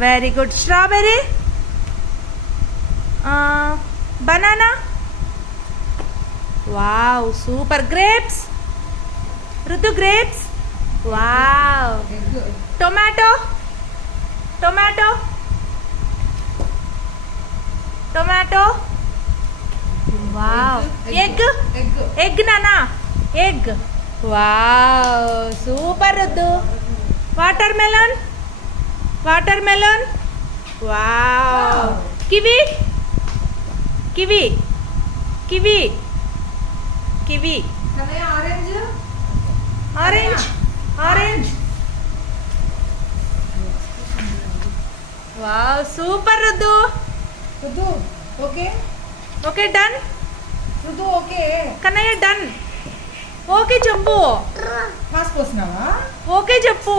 Very good. Strawberry, banana, wow super. Grapes, Rutu grapes, wow. Tomato, tomato, tomato, wow. Egg, egg నానా, egg, wow super రుద్దు. Watermelon, watermelon, wow. Kiwi, kiwi, kiwi, kiwi. Orange, orange, orange, wow super రుద్దు. Rutu okay, okay done. Rutu okay. Kannaiah done. Okay చెప్పు, కాసు పోసినావా? Okay చెప్పు.